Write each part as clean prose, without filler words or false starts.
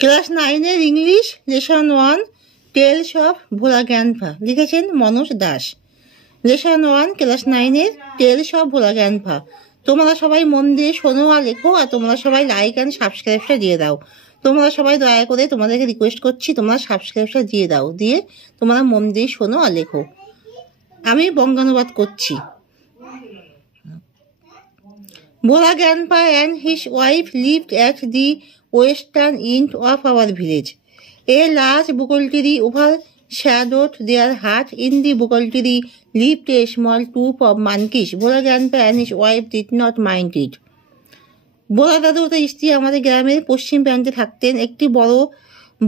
Class 9-এর English lesson 1 Tales of Bhola Grandpa, লিখেছেন Manoj Das. Lesson 1 class 9-এর টেলস অফ ভোলা গ্র্যান্ডপা। তোমরা সবাই মন দিয়ে শোনো আর লেখো, আর তোমরা সবাই লাইক অ্যান্ড সাবস্ক্রাইবটা দিয়ে দাও। তোমরা সবাই দয়া করে তোমাদেরকে রিকোয়েস্ট করছি, তোমরা সাবস্ক্রাইবটা দিয়ে দাও, দিয়ে তোমরা মন দিয়ে শোনো আর লেখো। আমি বঙ্গানুবাদ করছি। Bhola Grandpa and his wife lived at the western end of our village. A large buckle tree overshadowed their hut. In the buckle tree lived a small troop of monkeys. Bhola Grandpa and his wife did not mind it. ভোলা দাদু ও তার স্ত্রী আমাদের গ্রামের পশ্চিম প্রান্তে থাকতেন। একটি বড়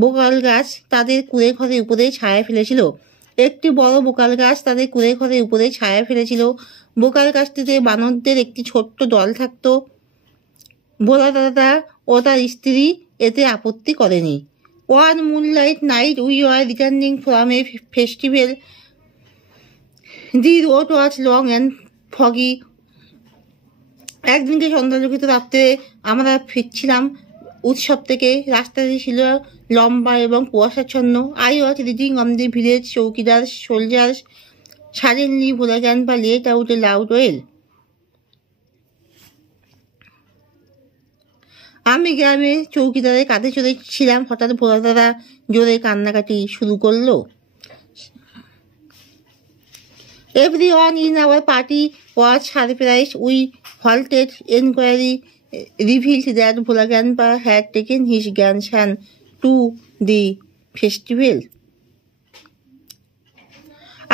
vocal গাছ তাদের কুঁড়ে ঘরের উপরে ছায়া ফেলেছিল। বোকাল গাছটিতে বানরদের একটি ছোট্ট দল থাকত। ভোলা দাদা ও তার স্ত্রী এতে আপত্তি করেনি। One moonlight night we were returning from a festival. The road was long and foggy. একদিনকে সন্ধ্যালোকিত রাত্রে আমরা ফিরছিলাম উৎসব থেকে। রাস্তাটি ছিল লম্বা এবং কুয়াশাচ্ছন্ন। I was reading on the village চৌকিদার soldiers. Suddenly Bhola Grandpa let out a loud wail. আমি গ্রামে চৌকিদারের কাঁধে চড়েছিলাম। হঠাৎ ভোলা দাদা জোরে কান্নাকাটি শুরু করলো। Everyone in our party was surprised. We halted. Inquiry revealed that Bhola Grandpa had taken his grandson to the festival.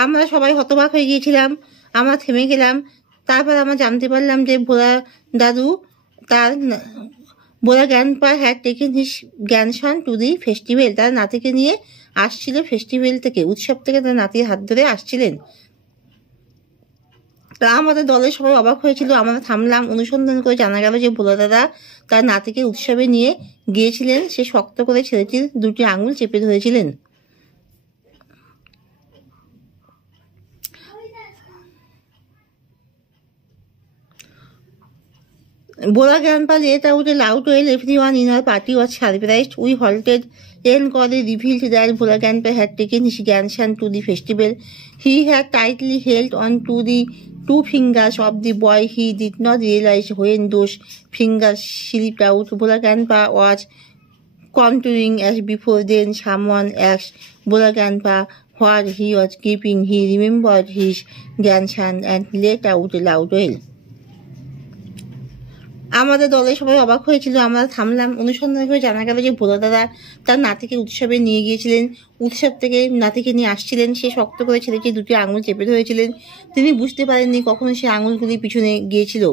আমরা সবাই হতবাক হয়ে গিয়েছিলাম। আমরা থেমে গেলাম। তারপর আমরা জানতে পারলাম যে Bhola Grandpa had taken his grandson to the festival. তার নাতিকে নিয়ে আসছিল ফেস্টিভ্যাল থেকে, উৎসব থেকে তার নাতির হাত ধরে আসছিলেন। তা আমাদের দলের সবাই অবাক হয়েছিল। আমরা থামলাম। অনুসন্ধান করে জানা গেল যে ভোলা দাদা তার নাতিকে উৎসবে নিয়ে গিয়েছিলেন। সে শক্ত করে ছেলেটির দুটি আঙুল চেপে ধরেছিলেন। Bhola Grandpa let out a loud wail. Everyone in our party was surprised. We halted. Inquiry revealed that Bhola Grandpa had taken his grandson to the festival. He had tightly held on to the two fingers of the boy. He did not realize when those fingers slipped out. Bhola Grandpa was contouring as before. Then someone asked Bhola Grandpa what he was keeping. He remembered his grandson and let out a loud wail. আমাদের দলের সবাই অবাক হয়েছিল। আমরা থামলাম। অনুসন্ধান করে জানা গেল যে ভোলা দাদা তার নাতিকে উৎসবে নিয়ে গিয়েছিলেন। উৎসব থেকে নাতিকে নিয়ে আসছিলেন। সে শক্ত করে ছেলেটির দুটি আঙুল চেপে ধরেছিলেন। তিনি বুঝতে পারেননি কখন সে আঙুলগুলি পিছলে গিয়েছিল।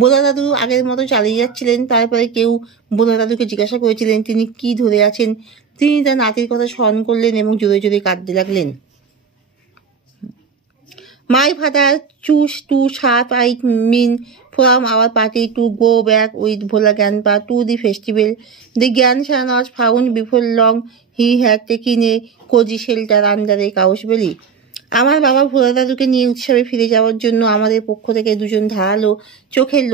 ভোলা দাদু আগের মতো চালিয়ে যাচ্ছিলেন। তারপরে কেউ ভোলা দাদুকে জিজ্ঞাসা করেছিলেন তিনি কি ধরে আছেন। তিনি তার নাতির কথা স্মরণ করলেন এবং জোরে জোরে কাঁদতে লাগলেন। My father chose to sharp-eyed men from our party to go back with Bhola Grandpa to the festival. The grandson was found before long. He had taken a cozy shelter under a cow's belly. আমার বাবা ভোলা দাদুকে নিয়ে উৎসবে ফিরে যাওয়ার জন্য আমাদের পক্ষ থেকে দুজন ধারালো চোখের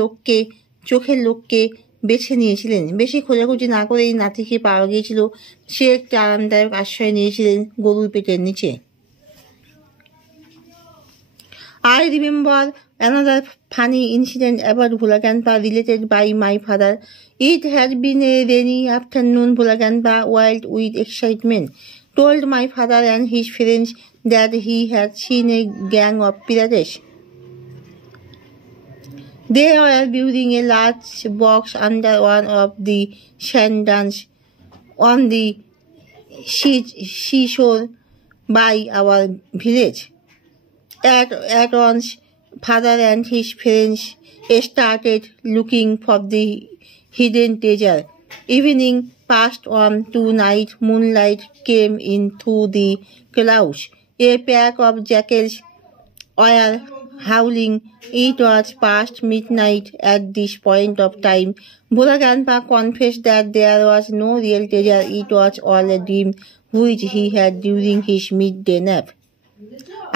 লোককে বেছে নিয়েছিলেন। বেশি খোঁজাখুঁজি না করেই নাতিকে পাওয়া গিয়েছিল। সে একটি আরামদায়ক আশ্রয় নিয়েছিলেন গরুর পেটের নিচে। I remember another funny incident about Bhola Grandpa related by my father. It had been a rainy afternoon. Bhola Grandpa, wild with excitement, told my father and his friends that he had seen a gang of pirates. They were building a large box under one of the sand dunes on the seashore by our village. At once, father and his friends started looking for the hidden treasure. Evening passed on. Tonight, moonlight came in through the clouds. A pack of jackals were howling. It was past midnight at this point of time. Bhola Grandpa confessed that there was no real treasure. It was all a dream which he had during his midday nap.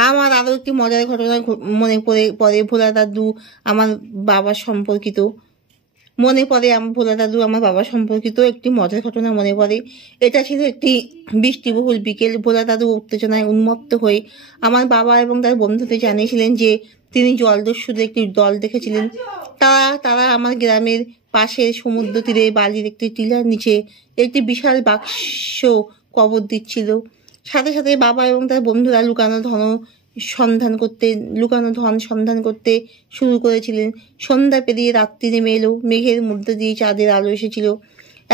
আমার আরও একটি মজার ঘটনা মনে পড়ে ভোলা দাদু আমার বাবার সম্পর্কিত আমার বাবা সম্পর্কিত একটি মজার ঘটনা মনে পড়ে। এটা ছিল একটি বৃষ্টিবহুল বিকেল। ভোলা দাদু উত্তেজনায় উন্মত্ত হয়ে আমার বাবা এবং তার বন্ধুদের জানিয়েছিলেন যে তিনি জলদস্যুদের একটি দল দেখেছিলেন। তারা আমার গ্রামের পাশের সমুদ্র তীরে বালির একটি টিলার নিচে একটি বিশাল বাক্স কবর দিচ্ছিল। সাথে সাথে বাবা এবং তার বন্ধুরা লুকানো ধন সন্ধান করতে শুরু করেছিলেন। সন্ধ্যা পেরিয়ে রাত্রি নেমে এলো। মেঘের মধ্যে দিয়ে চাঁদের আলো এসেছিল।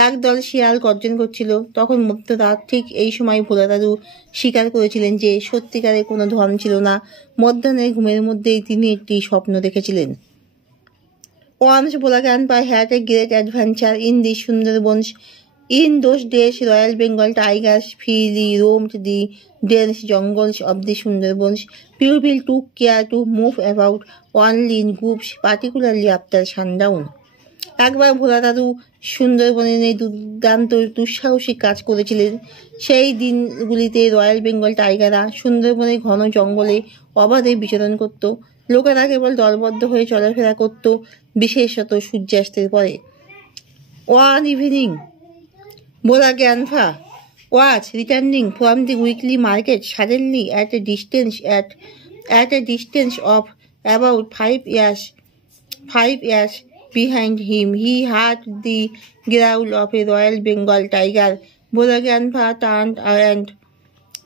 একদল শিয়াল গর্জন করছিল। তখন মধ্যরাত। ঠিক এই সময় ভোলা দাদু স্বীকার করেছিলেন যে সত্যিকারে কোনো ধন ছিল না। মধ্যাহ্নের ঘুমের মধ্যেই তিনি একটি স্বপ্ন দেখেছিলেন। Once Bhola Grandpa had a great adventure in the Sundarbans. In those days, Royal Bengal tigers freely roamed the dense jungles of the Sundarbans. People took care to move about only in groups, particularly after sundown. একবার ভোলা দাদু সুন্দরবনের দুর্দান্ত দুঃসাহসিক কাজ করেছিলেন। সেই দিনগুলিতে royal Bengal টাইগাররা সুন্দরবনের ঘন জঙ্গলে অবাধে বিচরণ করত। লোকেরা কেবল দলবদ্ধ হয়ে চলাফেরা করত, বিশেষত সূর্যাস্তের পরে। One evening, Bhola Grandpa was returning from the weekly market. Suddenly, at a distance of about 5 yards behind him, he heard the growl of a Royal Bengal tiger. Bhola Grandpa turned and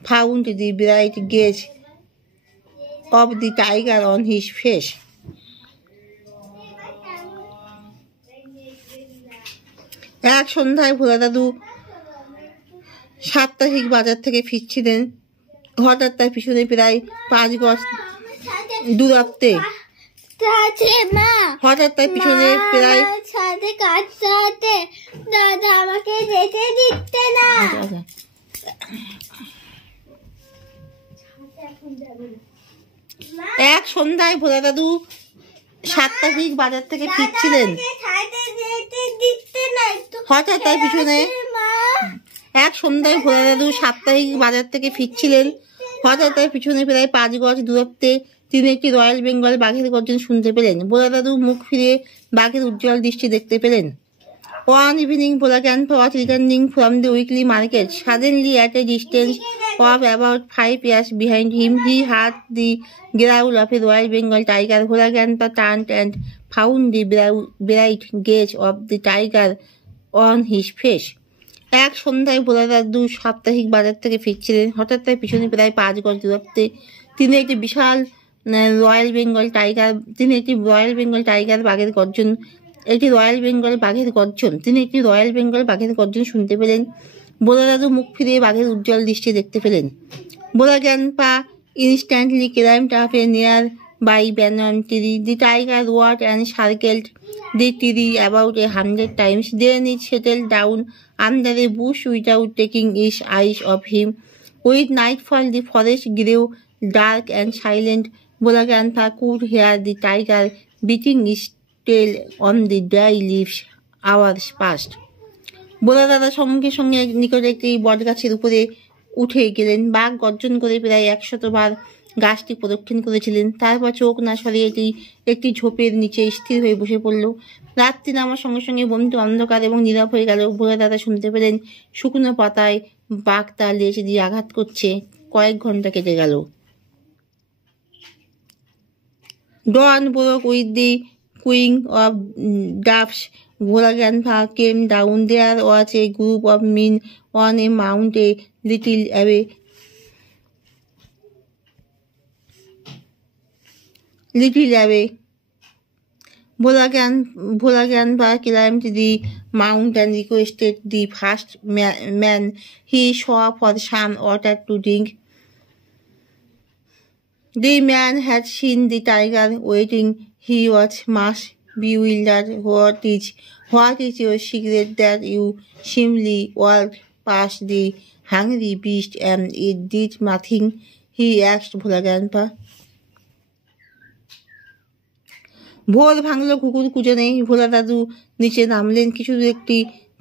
found the bright gaze of the tiger on his face. এক সন্ধ্যায় ভোলা দাদু সাপ্তাহিক বাজার থেকে ফিরছিলেন। হঠাৎ তার পিছনে প্রায় 5 গজ দূরত্বে এক সন্ধ্যায় ভোলা দাদু সাপ্তাহিক বাজার থেকে ফিরছিলেন। হঠাৎ তার পিছনে প্রায় 5 গজ দূরত্বে তিনি একটি রয়্যাল বেঙ্গল বাঘের গর্জন শুনতে পেলেন। ভোলা দাদু মুখ ফিরিয়ে বাঘের উজ্জ্বল দৃষ্টি দেখতে পেলেন। One evening, Bhola Grandpa was returning from the weekly market. Suddenly, at a distance of about 5 yards behind him, he heard the growl of a Royal Bengal tiger. Bhola Grandpa turned and found the bright gaze of the tiger on his face. এক সন্ধ্যায় ভোলা দাদু সাপ্তাহিক বাজার থেকে ফিরছিলেন। হঠাৎ তার পিছনে প্রায় 5 গজ দূরত্বে তিনি একটি রয়্যাল বেঙ্গল বাঘের গর্জন শুনতে পেলেন। ভোলা দাদু মুখ ফিরিয়ে বাঘের উজ্জ্বল দৃষ্টি দেখতে পেলেন। Bhola Grandpa instantly climbed up a nearby banyan tree. The tiger roared and circled the tree about 100 times. Then it settled down under a bush without taking its eyes off him. With nightfall, the forest grew dark and silent. Bhola Grandpa could hear the tiger beating its tail on the dry leaves. Hours passed. ভোলা দাদা সঙ্গে সঙ্গে নিকটে একটি বট গাছের উপরে উঠে গেলেন। বাঘ গর্জন করে প্রায় 100 বার গাছটি প্রদক্ষিণ করেছিলেন। তারপর চোখ না সরিয়ে একটি ঝোপের নিচে স্থির হয়ে বসে পড়ল। রাত্রি নামার সঙ্গে সঙ্গে বনটি অন্ধকার এবং নীরব হয়ে গেল। ভোলা দাদা শুনতে পেলেন শুকনো পাতায় বাঘ তার লেজ দিয়ে আঘাত করছে। কয়েক ঘন্টা কেটে গেল। Dawn broke with the cooing of doves. Bhola Grandpa came down. There was a group of men on a mount a little away. Bhola Grandpa climbed the mount and requested the first man he saw for some water to drink. The man had seen the tiger waiting. He was much bewildered. What is your secret that you seemingly walked past the hungry beast and it did nothing? He asked Bhola Grandpa. ভোর ভাঙল কুকুর কুজনে। ভোলা দাদু নিচে নামলেন।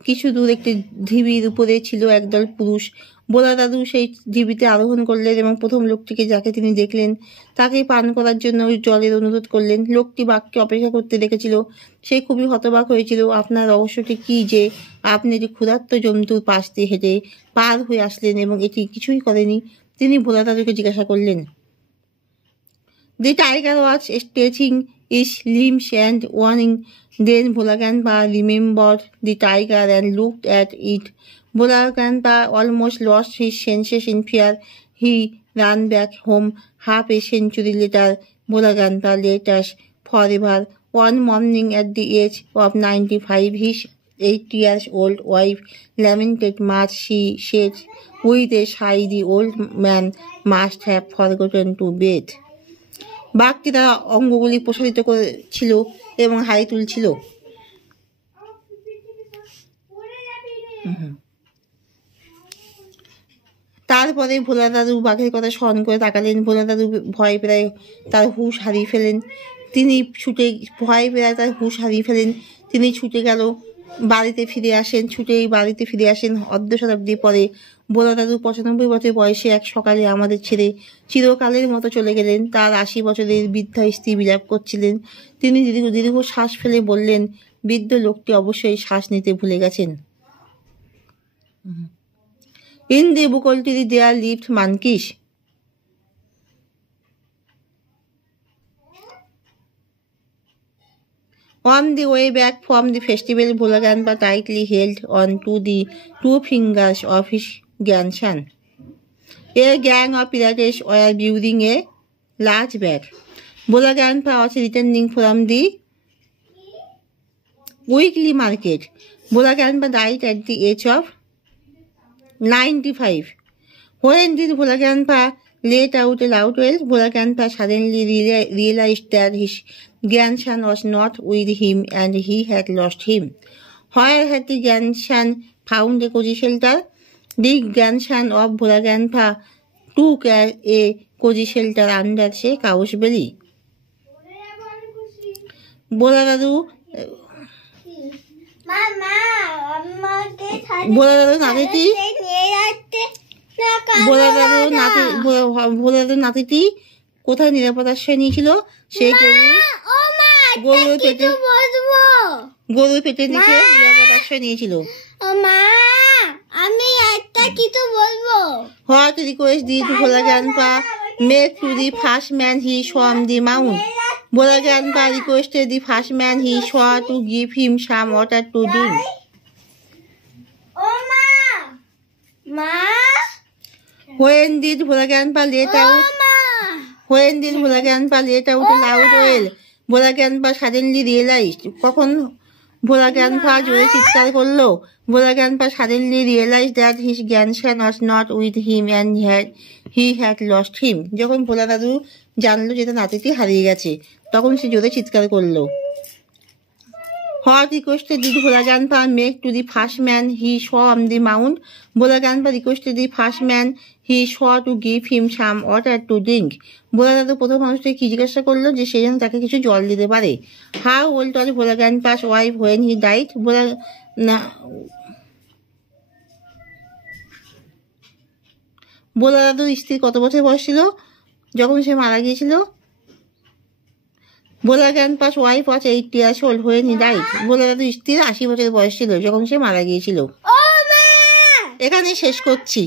কিছু দূর একটি ঢিবির উপরে ছিল একদল পুরুষ। ভোলা দাদু সেই ঢিবিতে আরোহণ করলেন এবং প্রথম লোকটিকে যাকে তিনি দেখলেন তাকে পান করার জন্য ওই জলের অনুরোধ করলেন। লোকটি বাঘকে অপেক্ষা করতে দেখেছিল। সে খুবই হতবাক হয়েছিল। আপনার রহস্যটি কি যে আপনি একটি ক্ষুধার্ত জন্তুর পাশ দিয়ে হেঁটে পার হয়ে আসলেন এবং এটি কিছুই করেনি? তিনি ভোলা দাদুকে জিজ্ঞাসা করলেন। The tiger was stretching its limbs and warning. Then Bhola Grandpa remembered the tiger and looked at it. Bhola Grandpa almost lost his senses in fear. He ran back home. Half a century later, Bhola Grandpa left us forever. One morning at the age of 95, his 80-year-old wife lamented much. She said with a sigh the old man must have forgotten to bathe. বাঘটি তার অঙ্গগুলি প্রসারিত করেছিল এবং high তুলছিল। তারপরে ভোলা দাদু বাঘের কথা স্মরণ করে তাকালেন। ভোলা দাদু ভয় প্রায় তার হুঁশ হারিয়ে ফেলেন। তিনি ছুটে গেল বাড়িতে ফিরে আসেন। অর্ধ শতাব্দী পরে ভোলা দাদু 95 বছর বয়সে এক সকালে আমাদের ছেড়ে চিরকালের মতো চলে গেলেন। তার 80 বছরের বৃদ্ধা স্ত্রী বিলাপ করছিলেন। তিনি দীর্ঘ শ্বাস ফেলে বললেন, বৃদ্ধ লোকটি অবশ্যই শ্বাস নিতে ভুলে গেছেন। In the Bukoltiri there lived monkeys. On the way back from the festival, Bhola Grandpa tightly held on to the 2 fingers of his grandson. A gang of pirates were building a large bag. Bhola Grandpa was returning from the weekly market. Bhola Grandpa died at the age of 95. When did Bhola Grandpa let out a loud wail? Bhola Grandpa suddenly realized that his grandson was not with him and he had lost him. Where had the grandson found a cozy shelter? The grandson of Bhola Grandpa took a cozy shelter under a cow's belly. Bhola Dadu নাতিটি কোথায় নিরাপদ আশ্রয় নিয়েছিল? সেই গরুর পেটের নিচে নিরাপদ আশ্রয় নিয়েছিল। What request did Bhola Grandpa make to the first man he saw on the mount? Bhola Grandpa requested the first man he saw to give him some water to drink. When did Bhola Grandpa let out a loud wail? Bhola Grandpa suddenly realized. কখন Bhola Grandpa জোরে চিৎকার করলো? Bhola Grandpa suddenly realized that his grandson was not with him and he had lost him. যখন ভোলা দাদু জানলো যে তার নাতিটি হারিয়ে গেছে, তখন সে জোরে চিৎকার করলো। What requested did Bhola Grandpa make to the first man he saw on the mount? Bhola Grandpa requested the first man he saw to give him some water to drink. ভোলা দাদু প্রথম মানুষকে কি জিজ্ঞাসা করলো? যে সে যেন তাকে কিছু জল দিতে পারে। How old was Bhola Grandpa's wife when he died? ভোলা দাদুর স্ত্রী কত বছর বয়স ছিল যখন সে মারা গিয়েছিল? Bhola Grandpa's wife was 80 years old when he died. ভোলা দাদুর স্ত্রীর 80 বছর বয়স ছিল যখন সে মারা গিয়েছিল। এখানে শেষ করছি।